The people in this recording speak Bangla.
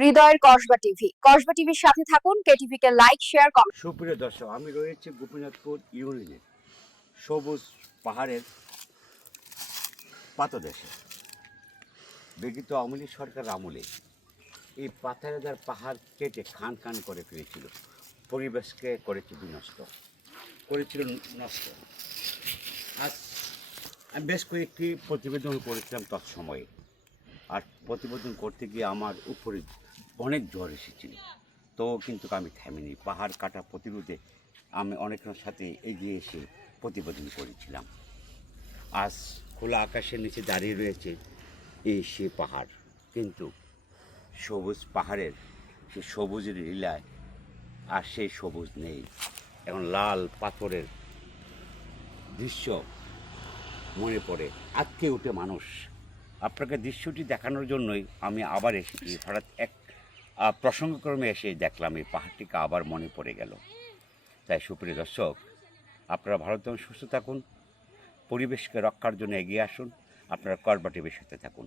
হৃদয়ের কসবা টিভি। কসবা টিভির সাথে থাকুন কেটিভি কে লাইক, শেয়ার কমেন্ট সুপ্রিয় দর্শক, আমি রয়েছি গোপীনাথপুর ইউনিয়নে। সবুজ পাহাড়ের পাতদেশে বিগত আমলি সরকার আমলে এই পাতারেদার পাহাড় কেটে খান খান করে ফেলেছিল পরিবেশকে করেছে বিনষ্ট, করেছিল নষ্ট। আজ আমি বেশ কয়েকটি প্রতিবেদন করেছিলাম তৎসময়ে। আর প্রতিবেদন করতে গিয়ে আমার উপরে অনেক জ্বর এসেছিল। তো কিন্তু আমি থামিনি। পাহাড় কাটা প্রতিরোধে আমি অনেকের সাথে এগিয়ে এসে প্রতিবেদন করেছিলাম। আজ খোলা আকাশের নিচে দাঁড়িয়ে রয়েছে এই সে পাহাড়। কিন্তু সবুজ পাহাড়ের সে সবুজের লীলায় আর সেই সবুজ নেই। এখন লাল পাথরের দৃশ্য মনে পড়ে। আজকে উঠে মানুষ আপনাকে দৃশ্যটি দেখানোর জন্যই আমি আবার এসেছি। হঠাৎ এক প্রসঙ্গক্রমে এসে দেখলাম এই পাহাড়টিকে আবার মনে পড়ে গেল। তাই সুপ্রিয় দর্শক, আপনারা থাকুন, সুস্থ থাকুন, পরিবেশকে রক্ষার জন্য এগিয়ে আসুন, আপনারা করবা টিভির সাথে থাকুন।